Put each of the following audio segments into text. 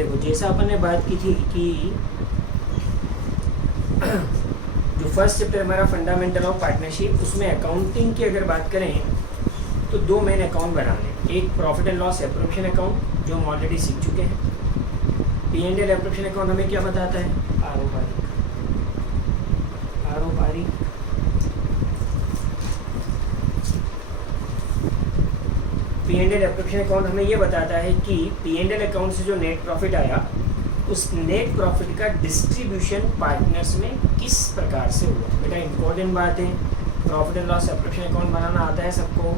देखो जैसा अपन ने बात की थी कि जो फर्स्ट चैप्टर हमारा फंडामेंटल ऑफ पार्टनरशिप, उसमें अकाउंटिंग की अगर बात करें तो दो मेन अकाउंट बनाने, एक profit and loss appropriation account जो हम ऑलरेडी सीख चुके हैं। P&L एप्रोप्रिएशन अकाउंट हमें क्या बताता है? आरोपारी P&L एप्रोप्रिएशन अकाउंट हमें ये बताता है कि P&L अकाउंट से जो नेट प्रॉफिट आया, उस नेट प्रॉफिट का डिस्ट्रीब्यूशन पार्टनर्स में किस प्रकार से हुआ। बेटा इंपॉर्टेंट बात है, profit and loss appropriation account बनाना आता है सबको,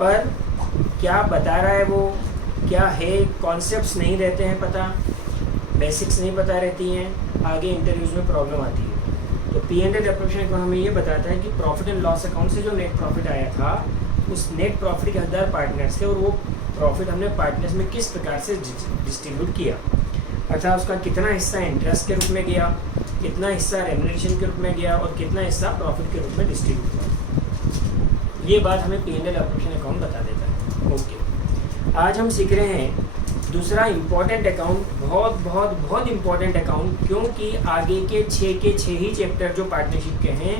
पर क्या बता रहा है वो क्या है, कॉन्सेप्ट्स नहीं रहते हैं पता, बेसिक्स नहीं पता रहती हैं, आगे इंटरव्यूज में प्रॉब्लम आती है। तो P&L एप्रोप्रिएशन अकाउंट हमें ये बताता है कि प्रॉफिट एंड लॉस अकाउंट से जो नेट प्रॉफिट आया था, उस नेट प्रॉफिट के हकदार पार्टनर्स थे और वो प्रॉफिट हमने पार्टनर्स में किस प्रकार से डिस्ट्रीब्यूट किया, अर्थात उसका कितना हिस्सा इंटरेस्ट के रूप में गया, कितना हिस्सा रेम्युनरेशन के रूप में गया और कितना हिस्सा प्रॉफिट के रूप में डिस्ट्रीब्यूट हुआ। ये बात हमें P&L एप्रोप्रिएशन अकाउंट बता देता है। ओके, आज हम सीख रहे हैं दूसरा इम्पॉर्टेंट अकाउंट, बहुत बहुत बहुत इम्पॉर्टेंट अकाउंट, क्योंकि आगे के 6 ही चैप्टर जो पार्टनरशिप के हैं,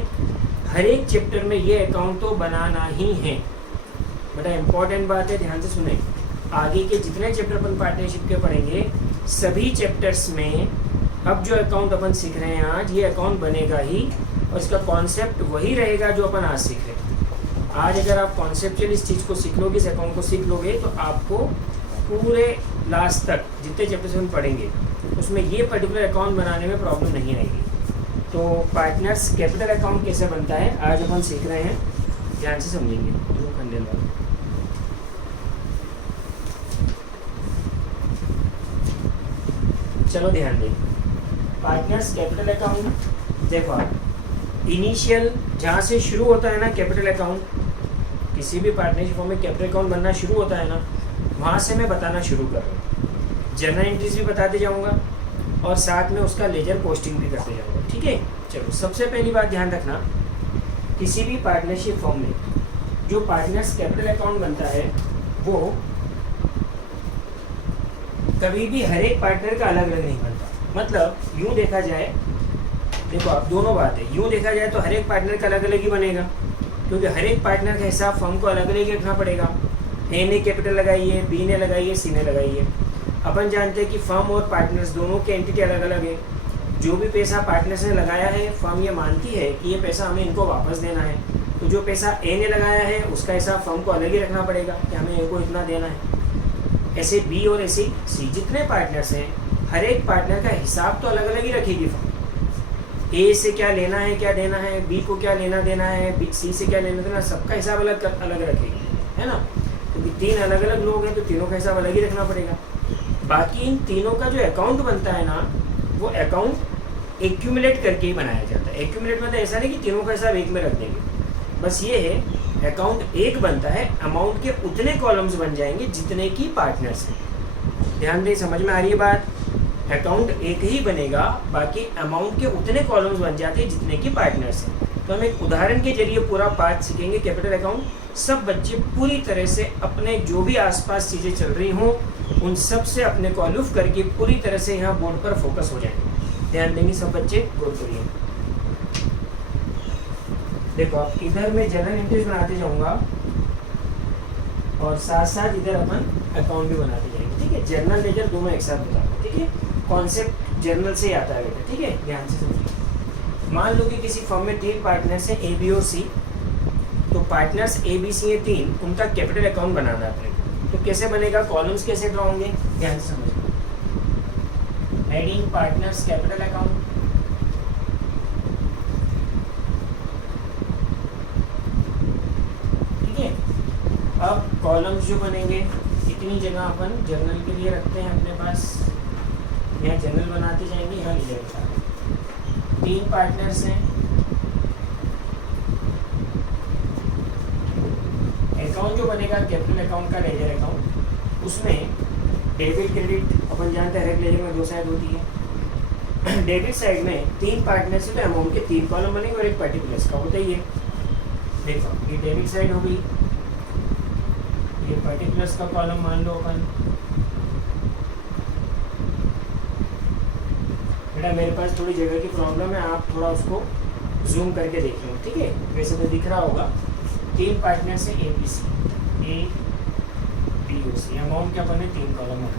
हर एक चैप्टर में ये अकाउंट तो बनाना ही है। बड़ा इम्पॉर्टेंट बात है, ध्यान से सुने। आगे के जितने चैप्टर अपन पार्टनरशिप के पढ़ेंगे, सभी चैप्टर्स में अब जो अकाउंट अपन सीख रहे हैं आज, ये अकाउंट बनेगा ही और इसका कॉन्सेप्ट वही रहेगा जो अपन आज सीख रहे हैं। आज अगर आप कॉन्सेप्चुअल इस चीज़ को सीख लोगे, इस अकाउंट को सीख लोगे, तो आपको पूरे लास्ट तक जितने चैप्टर्स हम पढ़ेंगे उसमें ये पर्टिकुलर अकाउंट बनाने में प्रॉब्लम नहीं आएगी। तो पार्टनर्स कैपिटल अकाउंट कैसे बनता है आज अपन सीख रहे हैं, ध्यान से समझेंगे। ध्रुव खंडेलवाल, चलो ध्यान दें। पार्टनर्स कैपिटल अकाउंट, देखो आप इनिशियल जहाँ से शुरू होता है ना कैपिटल अकाउंट, किसी भी पार्टनरशिप फॉर्म में कैपिटल अकाउंट बनना शुरू होता है ना, वहाँ से मैं बताना शुरू कर रहा हूँ। जर्नल एंट्रीज भी बताते जाऊँगा और साथ में उसका लेजर पोस्टिंग भी करते जाऊँगा, ठीक है। चलो, सबसे पहली बात ध्यान रखना, किसी भी पार्टनरशिप फॉर्म में जो पार्टनर्स कैपिटल अकाउंट बनता है, वो कभी भी हर एक पार्टनर का अलग अलग नहीं बनता। मतलब यूँ देखा जाए, देखो आप दोनों बात है, यूँ देखा जाए तो हर एक पार्टनर का अलग अलग ही बनेगा, क्योंकि हर एक पार्टनर का हिसाब फर्म को अलग अलग ही रखना पड़ेगा। ए ने कैपिटल लगाई है, बी ने लगाई है, सी ने लगाई है। अपन जानते हैं कि फर्म और पार्टनर्स दोनों की एंटिटी अलग अलग है। जो भी पैसा पार्टनर्स ने लगाया है, फर्म ये मानती है कि ये पैसा हमें इनको वापस देना है, तो जो पैसा ए ने लगाया है उसका हिसाब फर्म को अलग ही रखना पड़ेगा कि हमें ए को इतना देना है। ऐसे बी और ऐसे सी जितने पार्टनर्स हैं, हर एक पार्टनर का हिसाब तो अलग अलग ही रखेगी फर्म। ए से क्या लेना है, क्या देना है, बी को क्या लेना देना है, सी से क्या लेना देना, सबका हिसाब अलग अलग रखेगी, है ना। क्योंकि तीन अलग अलग लोग हैं तो तीनों का हिसाब अलग ही रखना पड़ेगा। बाकी इन तीनों का जो अकाउंट बनता है ना, वो अकाउंट एक्यूमुलेट करके ही बनाया जाता है। एक्यूमुलेट मतलब ऐसा नहीं कि तीनों का हिसाब एक में रख देंगे, बस ये है अकाउंट एक बनता है, अमाउंट के उतने कॉलम्स बन जाएंगे जितने की पार्टनर्स हैं। ध्यान दें, समझ में आ रही है बात। अकाउंट एक ही बनेगा, बाकी अमाउंट के उतने कॉलम्स बन जाते हैं जितने की पार्टनर्स हैं। तो हम एक उदाहरण के जरिए पूरा पार्ट सीखेंगे कैपिटल अकाउंट। सब बच्चे पूरी तरह से अपने जो भी आसपास चीज़ें चल रही हों, उन सब से अपने को अलूफ करके पूरी तरह से यहाँ बोर्ड पर फोकस हो जाएंगे। ध्यान देंगे सब बच्चे, गौर करिए। देखो आप, इधर मैं जनरल एंट्रीज बनाते जाऊँगा और साथ साथ इधर अपन अकाउंट भी बनाते जाएंगे, ठीक है। जर्नल लेजर दोनों एक साथ बताऊंगा, ठीक है। कॉन्सेप्ट जर्नल से ही आता है बेटा, ठीक है, ध्यान से समझिए। मान लो कि किसी फर्म में 3 पार्टनर्स हैं, ए बी और सी। तो पार्टनर्स ए बी सी हैं 3, उनका कैपिटल अकाउंट बनाना है अपने को। तो कैसे बनेगा, कॉलम्स कैसे ड्रॉ होंगे, ध्यान से समझिए। हेडिंग पार्टनर्स कैपिटल अकाउंट, ठीक है। अब कॉलम्स जो बनेंगे, इतनी जगह अपन जर्नल के लिए रखते हैं अपने पास, यहाँ जर्नल बनाते जाएंगे, यहाँ लेजर बता दें। 3 पार्टनर्स हैं, अकाउंट जो बनेगा कैपिटल अकाउंट का लेजर अकाउंट, उसमें डेबिट क्रेडिट अपन जानते हैं हर एक लेजर में 2 साइड होती है। डेबिट साइड में 3 पार्टनर्स है तो अमाउंट के 3 कॉलम बनेंगे और एक पर्टिकुलर्स का होता ही है। देखो ये डेबिट साइड हो गई, ये पर्टिकुलर्स का कॉलम मान लो अपन, बेटा मेरे पास थोड़ी जगह की प्रॉब्लम है, आप थोड़ा उसको जूम करके देख लो, ठीक है। वैसे तो दिख रहा होगा। 3 पार्टनर से ABC, ABOC, अमाउंट क्या बने 3 कॉलम है।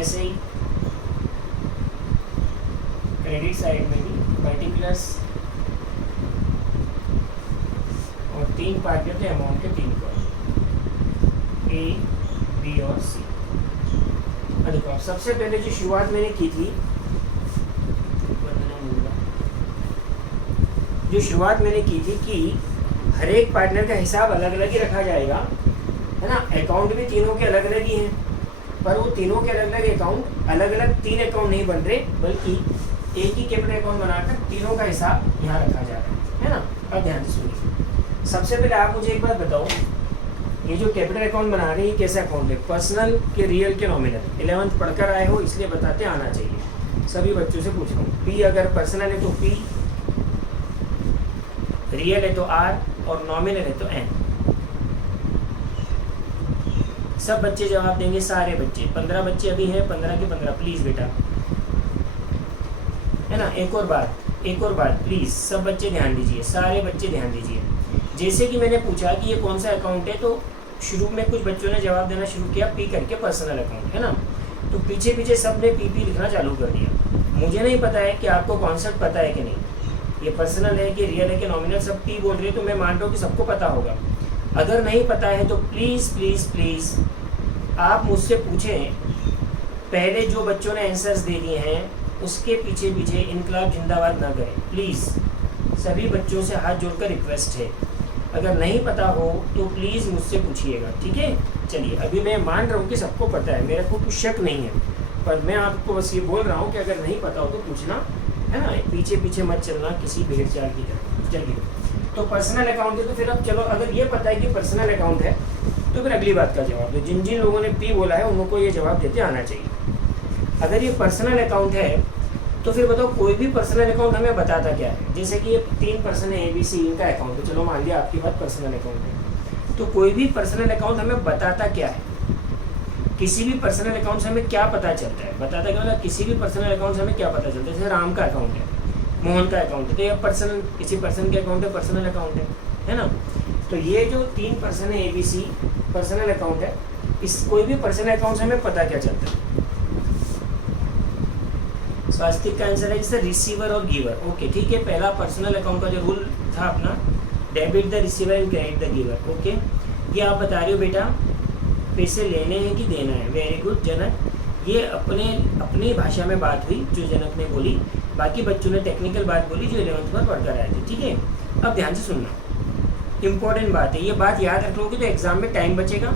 ऐसे ही क्रेडिट साइड में भी पर्टिकुलर्स और 3 पार्टनर के अमाउंट के 3 कॉलम, A, B और C। देखो अब सबसे पहले जो शुरुआत मैंने की थी, कि हर एक पार्टनर का हिसाब अलग अलग ही रखा जाएगा, है ना। अकाउंट भी तीनों के अलग अलग ही हैं, पर वो तीनों के अलग अलग अकाउंट, अलग अलग 3 अकाउंट नहीं बन रहे, बल्कि एक ही कैपिटल अकाउंट बनाकर तीनों का हिसाब यहाँ रखा जा रहा है ना। अब ध्यान से सुनिए। सबसे पहले आप मुझे एक बात बताओ, ये जो कैपिटल अकाउंट बना रहे हैं कैसा अकाउंट है? पर्सनल के रियल के नॉमिनल? 11th पढ़कर आए हो इसलिए बताते आना चाहिए, सभी बच्चों से पूछ रहा हूँ। P अगर पर्सनल है तो P, रियल है तो R और नॉमिनल है तो N। सब बच्चे जवाब देंगे, सारे बच्चे। 15 बच्चे अभी हैं, 15 के 15 प्लीज बेटा, है ना। एक और बात प्लीज सब बच्चे ध्यान दीजिए, सारे बच्चे ध्यान दीजिए। जैसे कि मैंने पूछा कि ये कौन सा अकाउंट है, तो शुरू में कुछ बच्चों ने जवाब देना शुरू किया P करके, पर्सनल अकाउंट, है ना। तो पीछे पीछे सब ने PP लिखना चालू कर दिया। मुझे नहीं पता है कि आपको कॉन्सेप्ट पता है कि नहीं, ये पर्सनल है कि रियल है कि नॉमिनल, सब P बोल रहे हैं, तो मैं मान रहा हूँ कि सबको पता होगा। अगर नहीं पता है तो प्लीज़ प्लीज़ प्लीज़ आप मुझसे पूछें। पहले जो बच्चों ने आंसर्स दे दिए हैं उसके पीछे पीछे इनकलाब जिंदाबाद ना करें प्लीज़। सभी बच्चों से हाथ जोड़कर रिक्वेस्ट है, अगर नहीं पता हो तो प्लीज़ मुझसे पूछिएगा, ठीक है। चलिए अभी मैं मान रहा हूँ कि सबको पता है, मेरे को कुछ शक नहीं है, पर मैं आपको बस ये बोल रहा हूँ कि अगर नहीं पता हो तो पूछना, है ना। पीछे पीछे मत चलना किसी भेड़ चाल की तरह। चलिए तो पर्सनल अकाउंट है, तो फिर अब चलो, अगर ये पता है कि पर्सनल अकाउंट है तो फिर अगली बात का जवाब दो। जिन जिन लोगों ने P बोला है उनको ये जवाब देते आना चाहिए। अगर ये पर्सनल अकाउंट है तो फिर बताओ कोई भी पर्सनल अकाउंट हमें बताता क्या है। जैसे कि ये 3 पर्सन है ABC, इनका अकाउंट है, चलो मान लिया आपके पास पर्सनल अकाउंट है, तो कोई भी पर्सनल अकाउंट हमें बताता क्या है? किसी भी पर्सनल अकाउंट से हमें क्या पता चलता है? बताता क्या मतलब किसी भी पर्सनल अकाउंट से हमें क्या पता चलता है? जैसे राम का अकाउंट है, मोहन का अकाउंट है, तो ये पर्सनल, किसी पर्सन के अकाउंट है, पर्सनल अकाउंट है ना। तो ये जो 3 पर्सन है ABC पर्सनल अकाउंट है, इस कोई भी पर्सनल अकाउंट से हमें पता क्या चलता है? स्वास्तिक का आंसर है जैसे रिसीवर और गिवर। ओके ठीक है, पहला पर्सनल अकाउंट का जो रूल था अपना, debit the receiver and credit the giver. Okay, ये आप बता रहे हो बेटा पैसे लेने हैं कि देना है। वेरी गुड जनक, ये अपनी भाषा में बात हुई जो जनक ने बोली, बाकी बच्चों ने टेक्निकल बात बोली जो 11th पर पढ़कर आए थे, ठीक है। अब ध्यान से सुनना, इंपॉर्टेंट बात है, ये बात याद रख लोगे तो एग्जाम में टाइम बचेगा,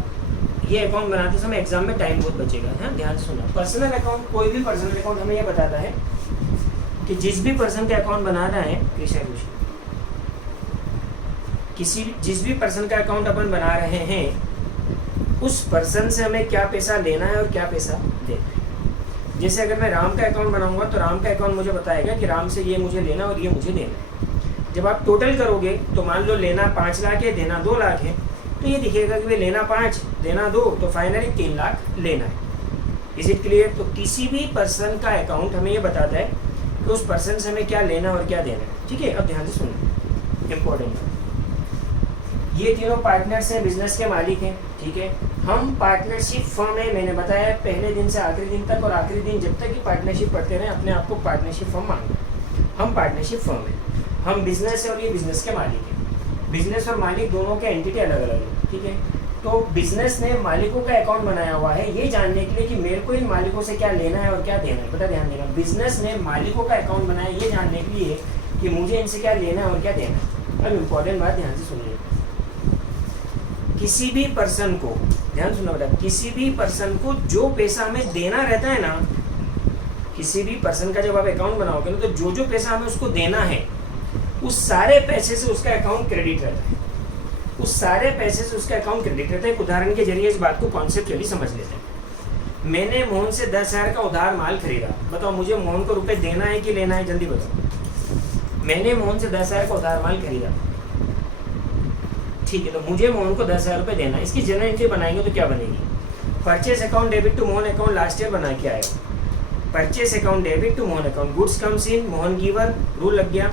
ये अकाउंट बनाते समय एग्जाम में टाइम बहुत बचेगा, है। ध्यान से सुनना, पर्सनल अकाउंट, कोई भी पर्सनल अकाउंट हमें ये बताता है कि जिस भी पर्सन का अकाउंट बनाना है, जिस भी पर्सन का अकाउंट अपन बना रहे हैं उस पर्सन से हमें क्या पैसा लेना है और क्या पैसा देना है। जैसे अगर मैं राम का अकाउंट बनाऊंगा तो राम का अकाउंट मुझे बताएगा कि राम से ये मुझे लेना और ये मुझे देना है। जब आप टोटल करोगे तो मान लो लेना 5 लाख है, देना 2 लाख है, तो ये दिखेगा कि भाई लेना 5 देना 2, तो फाइनली 3 लाख लेना है। Is it clear? तो किसी भी पर्सन का अकाउंट हमें ये बताता है कि उस पर्सन से हमें क्या लेना और क्या देना है, ठीक है। अब ध्यान से सुनो, इम्पोर्टेंट, ये तीनों पार्टनर्स हैं, बिजनेस के मालिक हैं, ठीक है। हम पार्टनरशिप फर्म है, मैंने बताया पहले दिन से आखिरी दिन तक, और आखिरी दिन जब तक कि पार्टनरशिप पढ़ते रहे अपने आप को पार्टनरशिप फर्म मांगना। हम पार्टनरशिप फर्म है, हम बिजनेस है और ये बिजनेस के मालिक हैं। बिजनेस और मालिक दोनों के एंटिटी अलग अलग है, ठीक है। तो बिजनेस ने मालिकों का अकाउंट बनाया हुआ है ये जानने के लिए कि मेरे को इन मालिकों से क्या लेना है और क्या देना है। पता, ध्यान देना, बिजनेस ने मालिकों का अकाउंट बनाया ये जानने के लिए कि मुझे इनसे क्या लेना है और क्या देना है। अब इम्पोर्टेंट बात ध्यान से सुनिए, किसी भी पर्सन को, ध्यान सुनना बेटा, किसी भी पर्सन को जो पैसा हमें देना रहता है ना, किसी भी पर्सन का जब आप अकाउंट बनाओगे ना, तो जो जो पैसा हमें उसको देना है उस सारे पैसे से उसका अकाउंट क्रेडिट रहता है, उस सारे पैसे से उसका अकाउंट क्रेडिट रहता है। एक उदाहरण के जरिए इस बात को कॉन्सेप्चुअली समझ लेते हैं। मैंने मोहन से 10,000 का उधार माल खरीदा, बताओ मुझे मोहन को रुपए देना है कि लेना है, जल्दी बताओ। मैंने मोहन से 10,000 का उधार माल खरीदा, ठीक है, तो मुझे मोहन को 10,000 रुपये देना है। इसकी जनरल एंट्री बनाएंगे तो क्या बनेगी? Purchase account debit to Mohan account last year बना के आएगा। Purchase account debit to Mohan account, goods comes in Mohan giver, rule लग गया,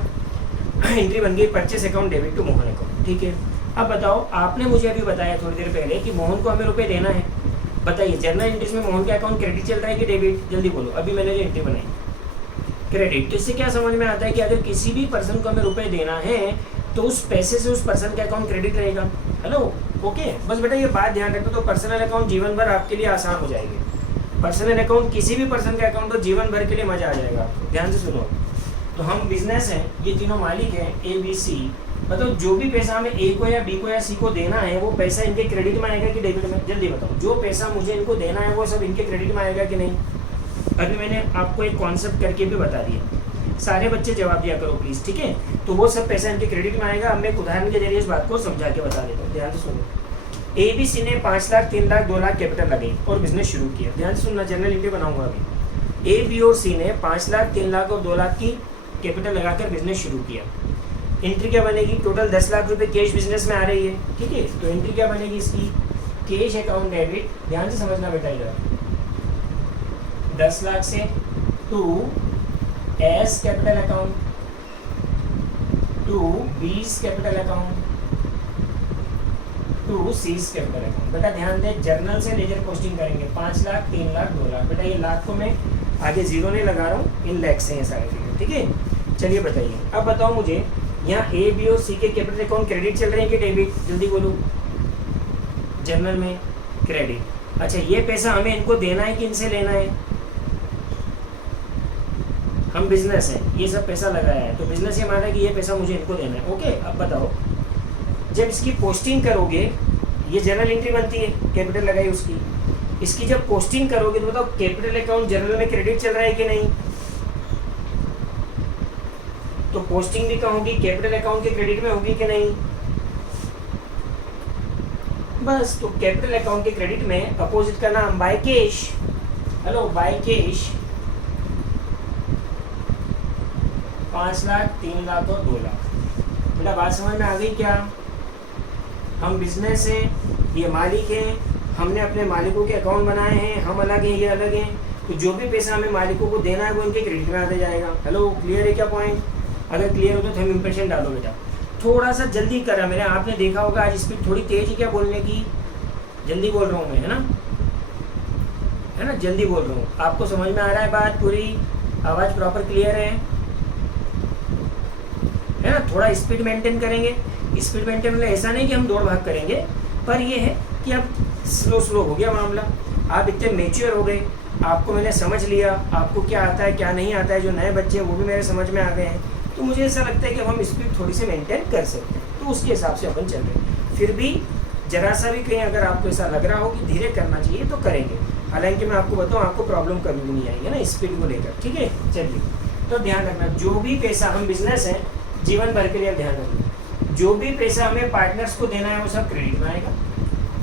एंट्री बन गई purchase account debit to Mohan account. ठीक है, अब बताओ, आपने मुझे अभी बताया थोड़ी देर पहले कि मोहन को हमें रुपए देना है। बताइए जर्नल एंट्रीज में मोहन का अकाउंट क्रेडिट चल रहा है कि डेबिट? जल्दी बोलो। अभी मैंने जो एंट्री बनाई क्रेडिट, तो इससे क्या समझ में आता है कि अगर किसी भी पर्सन को हमें रुपए देना है तो उस पैसे से उस पर्सन का अकाउंट क्रेडिट रहेगा। हेलो, ओके, बस बेटा ये बात ध्यान रखो, तो पर्सनल अकाउंट जीवन भर आपके लिए आसान हो जाएगी। पर्सनल अकाउंट किसी भी पर्सन का अकाउंट तो जीवन भर के लिए मजा आ जाएगा आपको। ध्यान से सुनो, तो हम बिजनेस हैं, ये तीनों मालिक हैं ए बी सी, मतलब जो भी पैसा हमें ए को या बी को या सी को देना है वो पैसा इनके क्रेडिट में आएगा कि डेबिट में? जल्दी बताओ, जो पैसा मुझे इनको देना है वो सब इनके क्रेडिट में आएगा कि नहीं? अभी मैंने आपको एक कॉन्सेप्ट करके भी बता दिया, सारे बच्चे जवाब दिया करो प्लीज, ठीक है? तो वो सब पैसा इनके क्रेडिट में आएगा। अब मैं एक उदाहरण के जरिए इस बात को समझा के बता देता हूँ, ध्यान से सुनो। ए बी सी ने 5 लाख, 3 लाख, 2 लाख कैपिटल लगाई और बिजनेस शुरू किया। ध्यान से सुनना, जनरल एंट्री बनाऊंगा अभी। ए बी और सी ने 5 लाख, 3 लाख और 2 लाख की कैपिटल लगाकर बिजनेस शुरू किया। एंट्री क्या बनेगी? टोटल 10 लाख रुपए कैश बिजनेस में आ रही है, ठीक है? तो एंट्री क्या बनेगी इसकी? कैश अकाउंट डेबिट, ध्यान से समझना बेटा, इधर 10 लाख से to A's capital account to B's capital account to C's capital account. बेटा ध्यान दे, जर्नल से लेजर पोस्टिंग करेंगे 5 लाख, 3 लाख, 2 लाख। बेटा ये लाख को मैं आगे जीरो नहीं लगा रहा हूँ, इन लैख से ये सारे फिगर, ठीक है? चलिए बताइए, अब बताओ मुझे, यहाँ ए बी और सी के कैपिटल अकाउंट क्रेडिट चल रहे हैं कि डेबिट? जल्दी बोलो। जर्नल में क्रेडिट। अच्छा, ये पैसा हमें इनको देना है कि इनसे लेना है? हम बिजनेस है, ये सब पैसा लगाया है, तो बिजनेस ये माना कि ये पैसा मुझे इनको देना है। ओके, अब बताओ, जब इसकी पोस्टिंग करोगे, ये जर्नल एंट्री बनती है, कैपिटल लगाई उसकी, इसकी जब पोस्टिंग करोगे तो बताओ कैपिटल अकाउंट जर्नल में क्रेडिट चल रहा है कि नहीं? तो पोस्टिंग भी कहोगी कैपिटल अकाउंट के क्रेडिट में होगी कि नहीं? बस, तो कैपिटल अकाउंट के क्रेडिट में अपोजिट का नाम by cash. Hello, by cash 5 lakh, 3 lakh और 2 लाख। बेटा बात समझ में आ गई क्या? हम बिजनेस है, ये मालिक है, हमने अपने मालिकों के अकाउंट बनाए हैं, हम अलग हैं, ये अलग हैं, तो जो भी पैसा हमें मालिकों को देना है वो इनके क्रेडिट में आते जाएगा। हेलो, क्लियर है क्या पॉइंट? अगर क्लियर हो तो हम इंप्रेशन डालो बेटा। थोड़ा सा जल्दी करा मैंने, आपने देखा होगा आज स्पीड थोड़ी तेज है क्या बोलने की? जल्दी बोल रहा हूँ मैं, है ना? जल्दी बोल रहा हूँ। आपको समझ में आ रहा है बात पूरी? आवाज़ प्रॉपर क्लियर है ना? थोड़ा स्पीड मेंटेन करेंगे। स्पीड मेंटेन मतलब ऐसा नहीं कि हम दौड़ भाग करेंगे, पर ये है कि अब स्लो हो गया मामला। आप इतने मेच्योर हो गए, आपको मैंने समझ लिया, आपको क्या आता है क्या नहीं आता है। जो नए बच्चे हैं वो भी मेरे समझ में आ गए हैं, तो मुझे ऐसा लगता है कि हम स्पीड थोड़ी सी मेंटेन कर सकते हैं, तो उसके हिसाब से अपन चल रहे हैं। फिर भी जरा सा भी कहीं अगर आपको ऐसा लग रहा हो कि धीरे करना चाहिए तो करेंगे। हालांकि मैं आपको बताऊँ, आपको प्रॉब्लम कभी भी नहीं आएगी ना स्पीड को लेकर, ठीक है? चलिए, तो ध्यान रखना, जो भी पैसा, हम बिजनेस है जीवन भर के लिए, ध्यान रखना, जो भी पैसा हमें पार्टनर्स को देना है वो सब क्रेडिट में आएगा,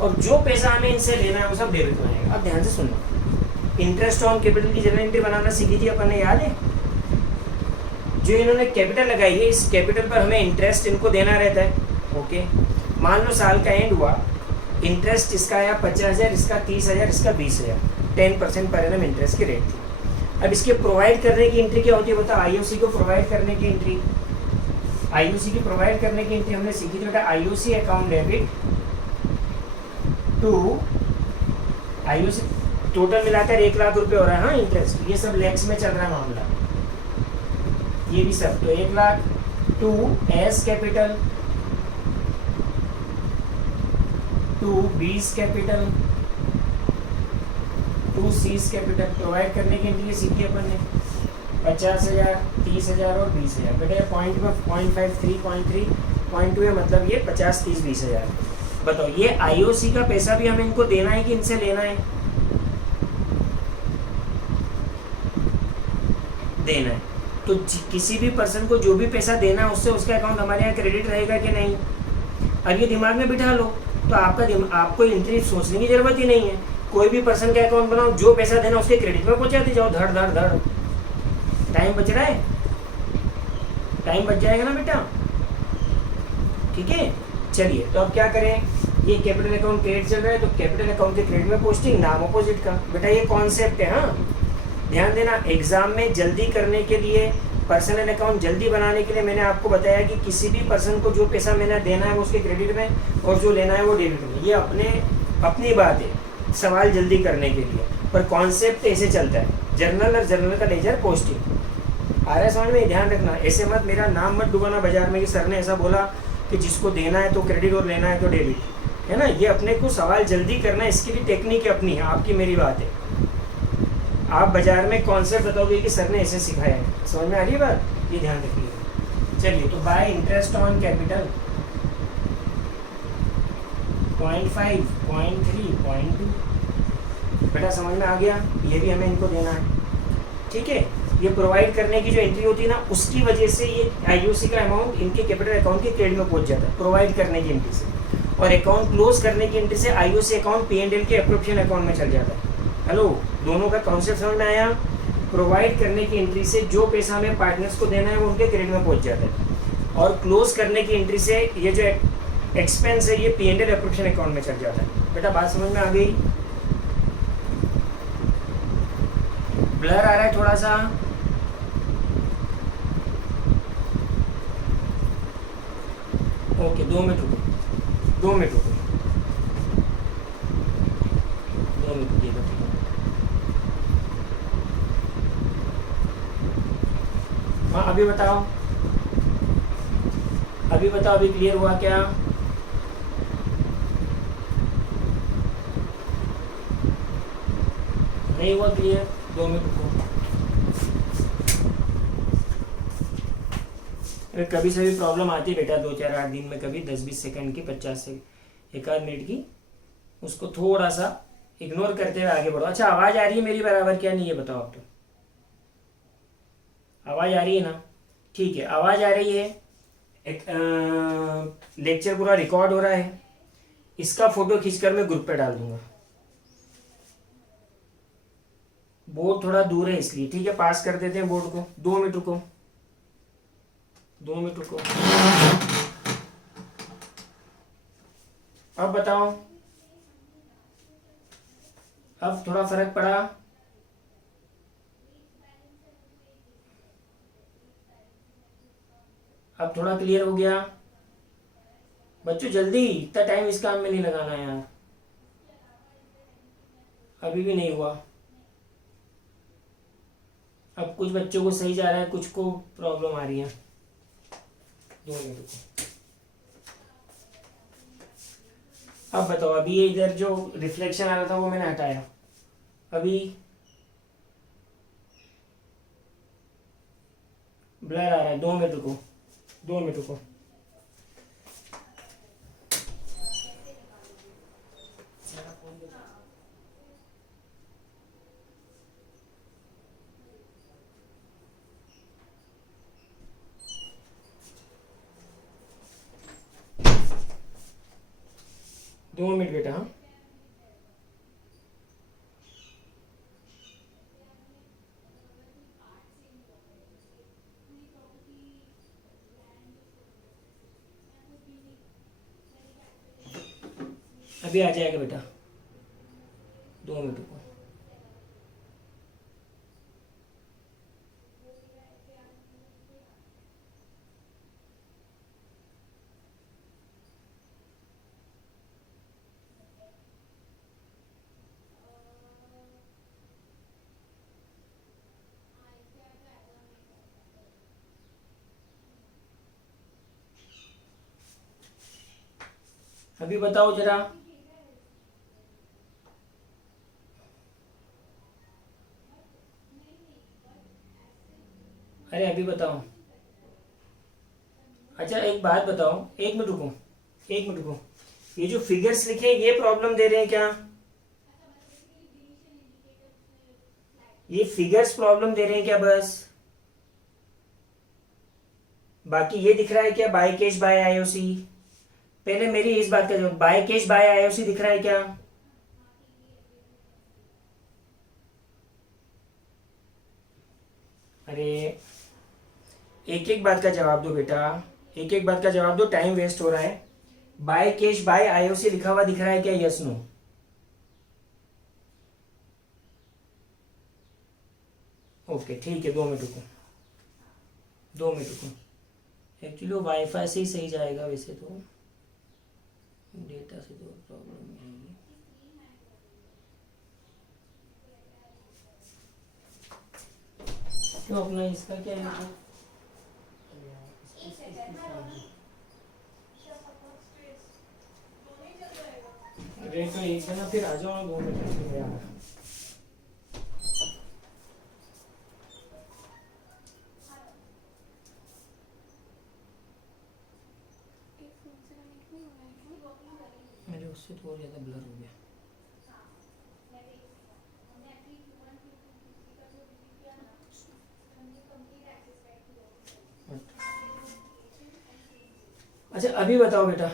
और जो पैसा हमें इनसे लेना है वो सब डेबिट में आएगा। अब ध्यान से सुनना, इंटरेस्ट ऑन कैपिटल की जनरल एंट्री बनाना सीखी थी अपन ने, याद है? जो इन्होंने कैपिटल लगाई है, इस कैपिटल पर हमें इंटरेस्ट इनको देना रहता है। ओके, मान लो साल का एंड हुआ, इंटरेस्ट इसका आया 50,000, इसका 30,000, इसका 20,000, 10% पर एनम इंटरेस्ट की रेट थी। अब इसके प्रोवाइड करने की एंट्री क्या होती है बता? आईओसी को प्रोवाइड करने की एंट्री, आईओसी की प्रोवाइड करने की एंट्री हमने सीखी थी बेटा। IOC account debit to IOC, total मिलाकर 1 लाख रुपए हो रहा है। हाँ, इंटरेस्ट ये सब लैक्स में चल रहा है मामला, ये भी सब। तो 1 lakh to A's capital to B's capital to C's capital. Provide करने की एंट्री सीखी अपन ने 50,000, 30,000 और 20,000। बेटा पॉइंट में 0.53, 0.3, 0.2 है, मतलब ये 50, 30, 20,000। बताओ, ये आईओसी का पैसा भी हमें इनको देना है कि इनसे लेना है? देना है। तो किसी भी पर्सन को जो भी पैसा देना है उससे उसका अकाउंट हमारे यहाँ क्रेडिट रहेगा कि नहीं? अब ये दिमाग में बिठा लो, तो आपको एंट्री सोचने की जरूरत ही नहीं है। कोई भी पर्सन का अकाउंट बनाओ, जो पैसा देना उसके क्रेडिट में पहुँचाते जाओ, धड़ धड़ धड़। टाइम बच रहा है, टाइम बच जाएगा ना बेटा, ठीक है? चलिए, तो अब क्या करें? ये कैपिटल अकाउंट क्रेडिट चल रहा है, तो कैपिटल अकाउंट के क्रेडिट में पोस्टिंग, नाम अपोजिट का। बेटा ये कॉन्सेप्ट है, हाँ, ध्यान देना, एग्जाम में जल्दी करने के लिए, पर्सनल अकाउंट जल्दी बनाने के लिए मैंने आपको बताया कि किसी भी पर्सन को जो पैसा मैंने देना है वो उसके क्रेडिट में और जो लेना है वो डेबिट में। ये अपनी बात है सवाल जल्दी करने के लिए, पर कॉन्सेप्ट ऐसे चलता है, जर्नल और जर्नल का लेजर पोस्टिंग। आ रहा है समझ में? ध्यान रखना, ऐसे मत मेरा नाम मत डुबाना बाजार में कि सर ने ऐसा बोला कि जिसको देना है तो क्रेडिट और लेना है तो डेबिट, है ना। ये अपने को सवाल जल्दी करना है, इसकी भी टेक्निक है अपनी, आपकी मेरी बात है। आप बाजार में कॉन्सेप्ट बताओगे कि सर ने ऐसे सिखाया है, समझ में आ रही है बात? ये ध्यान रखिएगा। चलिए, तो बाय इंटरेस्ट ऑन कैपिटल 0.5, 0.3, 0.2, बेटा समझ में आ गया? ये भी हमें इनको देना है, ठीक है। ये प्रोवाइड करने की जो एंट्री होती है ना, उसकी वजह से ये आईओसी का अमाउंट इनके कैपिटल अकाउंट के क्रेडिट में पहुंच जाता है, प्रोवाइड करने की एंट्री से। और अकाउंट क्लोज करने की एंट्री से आईओसी अकाउंट P&L के अप्रोप्रिएशन अकाउंट में चल जाता है। हेलो, दोनों का कॉन्सेप्ट समझ में आया? प्रोवाइड करने की एंट्री से जो पैसा हमें पार्टनर्स को देना है वो उनके क्रेडिट में पहुंच जाता है, और क्लोज करने की एंट्री से ये जो एक्सपेंस है ये P&L अप्रोप्रिएशन अकाउंट में चल जाता है। बेटा बात समझ में आ गई? ब्लर आ रहा है थोड़ा सा? ओके, 2 मिनट रुको, 2 मिनट रुको, 2 मिनट रुकिए। हाँ, अभी बताओ, अभी बताओ, अभी क्लियर हुआ क्या? नहीं हुआ क्लियर? 2 मिनट रुको। कभी से भी प्रॉब्लम आती है बेटा, 2-4-8 दिन में, कभी 10-20 सेकंड की, 50 से 1 मिनट की, उसको थोड़ा सा इग्नोर करते हुए आगे बढ़ो। अच्छा, आवाज़ आ रही है मेरी बराबर क्या नहीं, ये बताओ आप। तो आवाज़ आ रही है ना? ठीक है, आवाज़ आ रही है। एक लेक्चर पूरा रिकॉर्ड हो रहा है, इसका फोटो खींचकर मैं ग्रुप पे डाल दूंगा। बोर्ड थोड़ा दूर है इसलिए, ठीक है, पास कर देते हैं बोर्ड को। 2 मिनट रुको, 2 मिनट रुको। अब बताओ, अब थोड़ा फर्क पड़ा? अब थोड़ा क्लियर हो गया? बच्चों जल्दी, इतना टाइम इस काम में नहीं लगाना यार। अभी भी नहीं हुआ। अब कुछ बच्चों को सही जा रहा है, कुछ को प्रॉब्लम आ रही है। 2 मिनट रुको। अब बताओ, अभी ये इधर जो रिफ्लेक्शन आ रहा था वो मैंने हटाया, अभी ब्लर आ रहा है। 2 मिनट रुको, 2 मिनट रुको। दो मिनट बेटा। हाँ, अभी आ जाएगा बेटा, 2 मिनट रुको। अभी बताओ जरा। अरे अभी बताओ। अच्छा एक बात बताओ, 1 मिनट रुको, 1 मिनट रुको। ये जो फिगर्स लिखे हैं ये प्रॉब्लम दे रहे हैं क्या? ये फिगर्स प्रॉब्लम दे रहे हैं क्या बस? बाकी ये दिख रहा है क्या बाय कैश बाय आईओसी? पहले मेरी इस बात का जवाब, बाय कैश बाय आईओसी दिख रहा है क्या? अरे एक एक बात का जवाब दो बेटा, एक एक बात का जवाब दो, टाइम वेस्ट हो रहा है। बाय कैश बाय आईओसी लिखा हुआ दिख रहा है क्या? Yes no? ओके ठीक है, 2 मिनट रुको, 2 मिनट रुको। एक्चुअली वो वाईफाई से ही सही जाएगा, वैसे तो डेटा से तो प्रॉब्लम नहीं है। तो अपना इसका क्या है, अरे तो एक है ना, फिर आ जाओ 2 मिनट में यार। मेरे उससे तो और ज़्यादा ब्लर हो गया। अच्छा अभी बताओ बेटा,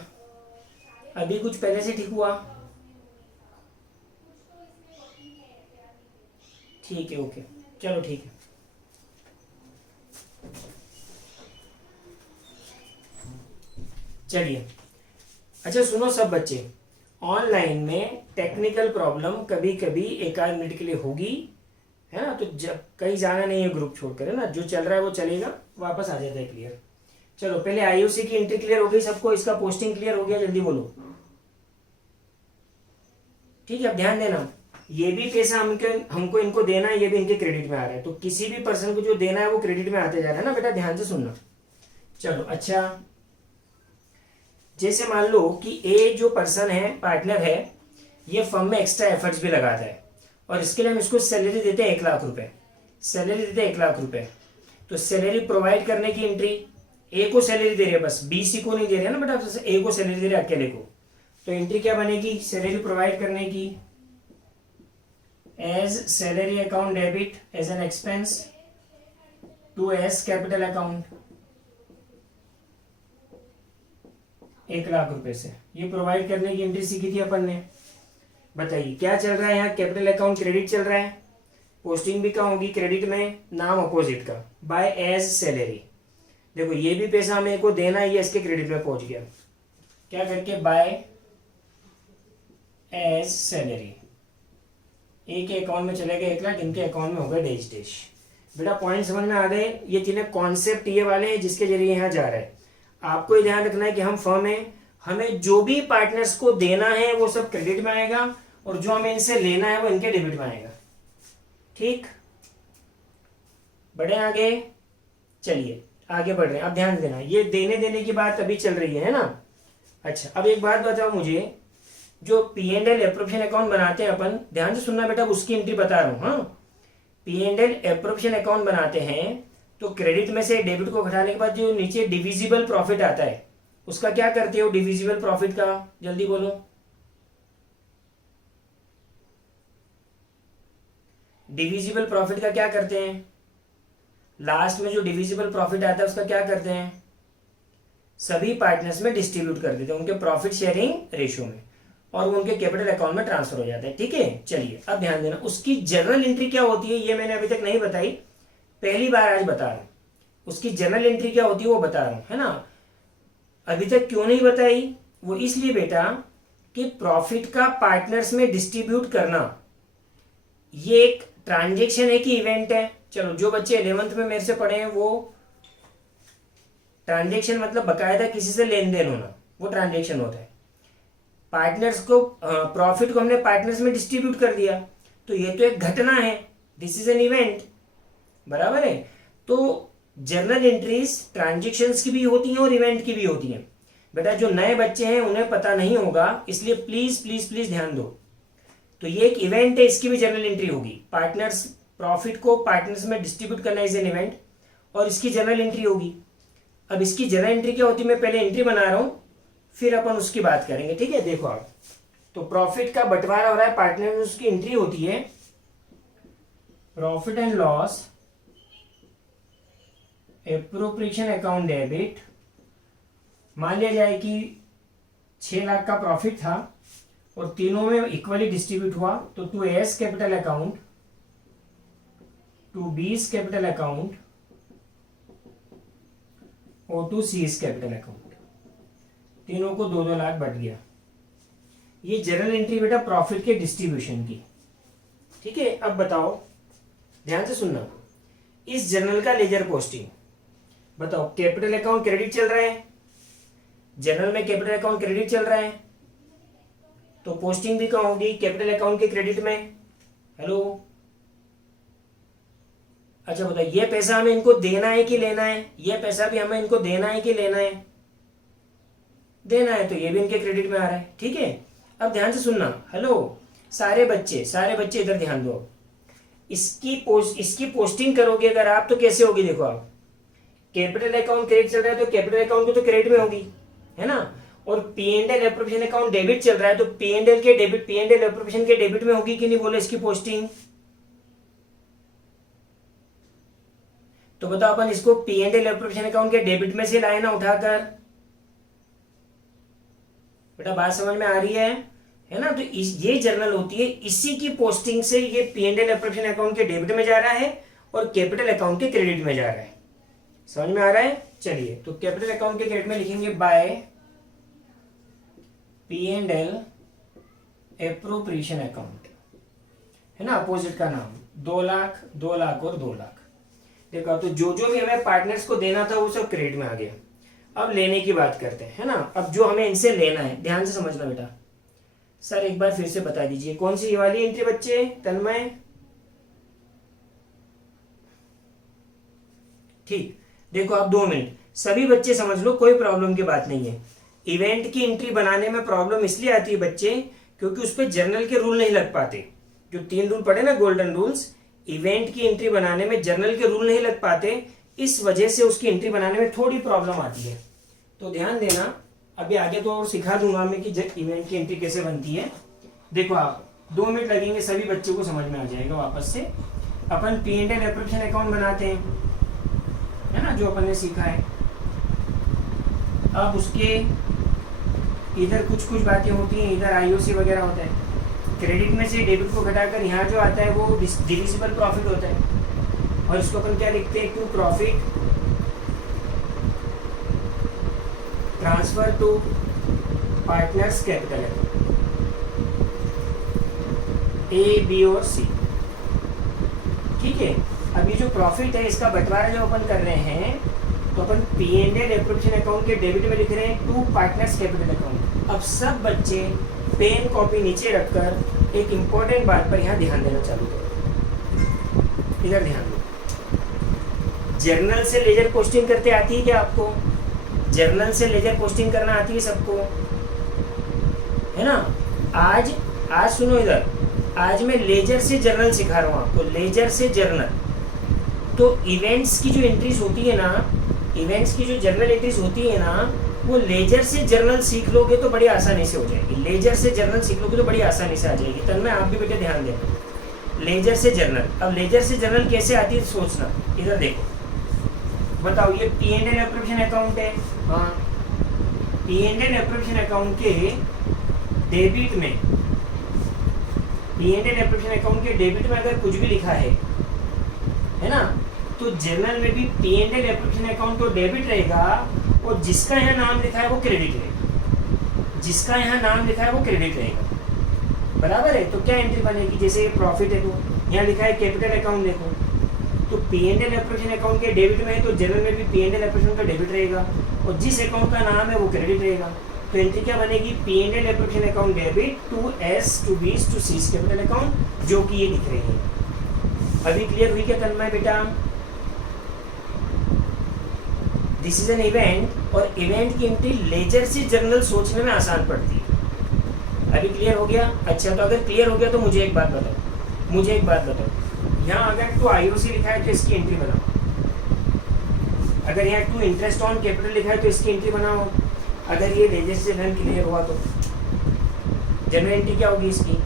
अभी कुछ पहले से ठीक हुआ? ठीक है ओके, चलो ठीक है। चलिए अच्छा सुनो सब बच्चे, ऑनलाइन में टेक्निकल प्रॉब्लम कभी कभी एक आध मिनट के लिए होगी, है ना, तो जब कहीं जाना नहीं है ग्रुप छोड़कर, है ना, जो चल रहा है वो चलेगा, वापस आ जाता है क्लियर। चलो पहले आईओसी की एंट्री क्लियर हो गई सबको, इसका पोस्टिंग क्लियर हो गया, जल्दी बोलो। ठीक है, अब ध्यान देना, ये भी पैसा हमको इनको देना है, ये भी इनके क्रेडिट में आ रहा है, तो किसी भी पर्सन को जो देना है वो क्रेडिट में आते जा रहा है ना बेटा, ध्यान से सुनना। चलो अच्छा, जैसे मान लो कि ए जो पर्सन है, पार्टनर है, ये फर्म में एक्स्ट्रा एफर्ट्स भी लगाता है, और इसके लिए हम इसको सैलरी देते हैं 1 लाख रुपए, सैलरी देते हैं 1 लाख रुपए। तो सैलरी प्रोवाइड करने की एंट्री, ए को सैलरी दे रहे हैं बस, बी सी को नहीं दे रहे ना बेटा, जैसे ए को सैलरी दे रहे अकेले को, तो एंट्री क्या बनेगी, सैलरी प्रोवाइड करने की as salary account debit as an expense to A's capital account 1 lakh रुपए से, ये प्रोवाइड करने की एंट्री सीखी थी अपन ने। बताइए क्या चल रहा है यहाँ, कैपिटल अकाउंट क्रेडिट चल रहा है, पोस्टिंग भी कहाँ होगी, क्रेडिट में, नाम अपोजिट का, बाय एज सैलरी। देखो ये भी पैसा हमें को देना है, ये इसके क्रेडिट में पहुंच गया, क्या करके, बाय एज सैलरी, ए के अकाउंट में चले गए 1 लाख, इनके अकाउंट में होगा डैश डैश। बेटा पॉइंट समझ में आ गए, ये तीनों कॉन्सेप्ट ये वाले हैं जिसके जरिए यहाँ जा रहा है। आपको ये ध्यान रखना है कि हम फर्म है, हमें जो भी पार्टनर्स को देना है वो सब क्रेडिट में आएगा, और जो हमें इनसे लेना है वो इनके डेबिट में आएगा। ठीक, बढ़े आगे, चलिए आगे बढ़ रहे हैं। अब ध्यान देना, ये देने देने की बात अभी चल रही है ना। अच्छा अब एक बात बताओ मुझे, जो P and L appropriation account बनाते हैं अपन, ध्यान से सुनना बेटा, उसकी एंट्री बता रहा हूं। हाँ, P and L appropriation account बनाते हैं तो क्रेडिट में से डेबिट को घटाने के बाद जो नीचे डिविजिबल प्रॉफिट आता है, उसका क्या करते हो, डिविजिबल प्रॉफिट का, जल्दी बोलो, डिविजिबल प्रॉफिट का क्या करते हैं, लास्ट में जो डिविजिबल प्रॉफिट आता है उसका क्या करते हैं, सभी पार्टनर्स में डिस्ट्रीब्यूट कर देते हैं उनके प्रॉफिट शेयरिंग रेशियो में, और वो उनके कैपिटल अकाउंट में ट्रांसफर हो जाता है। ठीक है, चलिए अब ध्यान देना, उसकी जर्नल एंट्री क्या होती है, ये मैंने अभी तक नहीं बताई, पहली बार आज बता रहा हूं। उसकी जर्नल एंट्री क्या होती है वो बता रहा हूं, है ना। अभी तक क्यों नहीं बताई, वो इसलिए बेटा कि प्रॉफिट का पार्टनर्स में डिस्ट्रीब्यूट करना ये एक ट्रांजेक्शन है कि इवेंट है। चलो जो बच्चे 11th में मेरे से पढ़े हैं, वो ट्रांजेक्शन मतलब बकायदा किसी से लेन देन होना, वो ट्रांजेक्शन होता है। पार्टनर्स को, प्रॉफिट को हमने पार्टनर्स में डिस्ट्रीब्यूट कर दिया, तो ये तो एक घटना है, दिस इज एन इवेंट, बराबर है। तो जर्नल एंट्रीज ट्रांजेक्शन्स की भी होती हैं और इवेंट की भी होती हैं। बेटा जो नए बच्चे हैं उन्हें पता नहीं होगा, इसलिए प्लीज प्लीज प्लीज ध्यान दो। तो ये एक इवेंट है, इसकी भी जर्नल एंट्री होगी, पार्टनर्स, प्रॉफिट को पार्टनर्स में डिस्ट्रीब्यूट करना इज एन इवेंट, और इसकी जर्नल एंट्री होगी। अब इसकी जर्नल एंट्री क्या होती है, मैं पहले एंट्री बना रहा हूं, फिर अपन उसकी बात करेंगे। ठीक है, देखो आप, तो प्रॉफिट का बंटवारा हो रहा है पार्टनर में, उसकी एंट्री होती है profit and loss appropriation account debit. मान लिया जाए कि 6 लाख का प्रॉफिट था और तीनों में इक्वली डिस्ट्रीब्यूट हुआ, तो to A's capital account, to B's capital account और टू सीज कैपिटल अकाउंट, तीनों को 2-2 लाख बट गया। ये जर्नल एंट्री बेटा प्रॉफिट के डिस्ट्रीब्यूशन की। ठीक है, अब बताओ, ध्यान से सुनना, इस जर्नल का लेजर पोस्टिंग। बताओ, कैपिटल अकाउंट क्रेडिट चल रहा है, जर्नल में कैपिटल अकाउंट क्रेडिट चल रहा है, तो पोस्टिंग भी कहाँ होगी? कैपिटल अकाउंट के क्रेडिट में। हेलो, अच्छा बताओ, ये पैसा हमें इनको देना है कि लेना है? ये पैसा भी हमें इनको देना है कि लेना है? देना है, तो ये भी इनके क्रेडिट में आ रहा है। ठीक है, अब ध्यान से सुनना। हेलो सारे बच्चे इधर ध्यान दो। इसकी पोस्टिंग करोगे अगर आप, तो कैसे होगी? देखो आप, कैपिटल अकाउंट क्रेडिट चल रहा है तो कैपिटल अकाउंट को तो क्रेडिट में होगी, है ना। और P&L एप्रोप्रिएशन अकाउंट डेबिट चल रहा है तो P&L एप्रोप्रिएशन के डेबिट में होगी कि नहीं? बोलो इसकी पोस्टिंग। तो बताओ, अपन इसको P&L एप्रोप्रिएशन अकाउंट के डेबिट में से लाए ना उठाकर। बेटा बात समझ में आ रही है ना। तो ये जर्नल होती है, इसी की पोस्टिंग से ये P&L एप्रोप्रिएशन अकाउंट के डेबिट में जा रहा है और कैपिटल अकाउंट के क्रेडिट में जा रहा है। समझ में आ रहा है? चलिए, तो कैपिटल अकाउंट के क्रेडिट में लिखेंगे बाय P&L एप्रोप्रिएशन अकाउंट, है ना, अपोजिट का नाम। 2 लाख, 2 लाख और 2 लाख। देखो, तो जो भी हमें पार्टनर्स को देना था वो सब क्रेडिट में आ गया। अब लेने की बात करते हैं, है ना। अब जो हमें इनसे लेना है, ध्यान से समझना बेटा। सर एक बार फिर से बता दीजिए, कौन सी वाली एंट्री बच्चे? तन्मय, ठीक। देखो आप 2 मिनट सभी बच्चे समझ लो, कोई प्रॉब्लम की बात नहीं है। इवेंट की एंट्री बनाने में प्रॉब्लम इसलिए आती है बच्चे, क्योंकि उस पर जर्नल के रूल नहीं लग पाते। जो 3 रूल पढ़े ना, गोल्डन रूल्स, इवेंट की एंट्री बनाने में जर्नल के रूल नहीं लग पाते, इस वजह से उसकी एंट्री बनाने में थोड़ी प्रॉब्लम आती है। तो ध्यान देना, अभी आगे तो और सिखा दूंगा मैं कि इवेंट की एंट्री कैसे बनती है। देखो आप 2 मिनट लगेंगे, सभी बच्चों को समझ में आ जाएगा वापस से। अपन P&L एप्रोप्रिएशन अकाउंट बनाते हैं, है ना, जो अपन ने सीखा है। अब उसके इधर कुछ बातें होती हैं, इधर IOC वगैरह होता है। क्रेडिट में से डेबिट को घटाकर यहाँ जो आता है वो डिविजिबल प्रॉफिट होता है, और इसको अपन क्या लिखते हैं? To profit transfer to partners capital A, B और C। ठीक है, अभी जो प्रॉफिट है इसका बंटवारा जो अपन कर रहे हैं, तो अपन P&L एप्रोप्रिएशन अकाउंट के डेबिट में लिख रहे हैं टू पार्टनर्स कैपिटल अकाउंट। अब सब बच्चे पेन कॉपी नीचे रखकर एक इंपॉर्टेंट बात पर यहाँ ध्यान देना चालू करो। इधर ध्यान दो। जर्नल से लेजर पोस्टिंग करते आती है क्या आपको? जर्नल से लेजर पोस्टिंग करना आती है सबको, है ना। आज सुनो इधर, आज मैं लेजर से जर्नल सिखा रहा हूँ आपको, लेजर से जर्नल। तो इवेंट्स की जो एंट्रीज होती है ना, इवेंट्स की जो जर्नल एंट्रीज होती है ना, वो लेजर से जर्नल सीख लोगे तो बड़ी आसानी से हो जाएगी। लेजर से जर्नल सीख लोगे तो बड़ी आसानी से आ जाएगी। तन्मय आप भी बेटे ध्यान देना, लेजर से जर्नल। अब लेजर से जर्नल कैसे आती है सोचना। इधर देखो, बताओ, ये P&L एप्रोप्रिएशन अकाउंट है। हाँ, P&L एप्रोप्रिएशन अकाउंट के डेबिट में, P&L एप्रोप्रिएशन अकाउंट के डेबिट में अगर कुछ भी लिखा है ना, तो जर्नल में भी P&L एप्रोप्रिएशन अकाउंट तो डेबिट रहेगा, और जिसका यहाँ नाम लिखा है वो क्रेडिट रहेगा। जिसका यहाँ नाम लिखा है वो क्रेडिट रहेगा, बराबर है। तो क्या एंट्री बनेगी? जैसे ये प्रॉफिट है तो यहाँ लिखा है कैपिटल अकाउंट, देखो तो P&L एप्रोप्रिएशन अकाउंट के डेबिट में है, तो जर्नल में भी P&L एप्रोप्रिएशन का डेबिट रहेगा, और जिस अकाउंट का नाम है वो क्रेडिट रहेगा। तो एंट्री क्या बनेगी? P&L appropriation account debit to S to B to C capital account, जो कि ये दिख रही है। अभी क्लियर हुई क्या तन्मय बेटा? दिस इज एन इवेंट, और इवेंट की एंट्री लेजर से जर्नल सोचने में आसान पड़ती है। अभी क्लियर हो गया? अच्छा, तो अगर क्लियर हो गया तो मुझे एक बात बताओ, यहाँ अगर टू IOC लिखा है तो इसकी एंट्री बनाओ। अगर यहाँ टू इंटरेस्ट ऑन कैपिटल लिखा है तो इसकी एंट्री बनाओ। अगर ये लेजर से जर्नल क्लियर हुआ तो जर्नल एंट्री क्या होगी इसकी?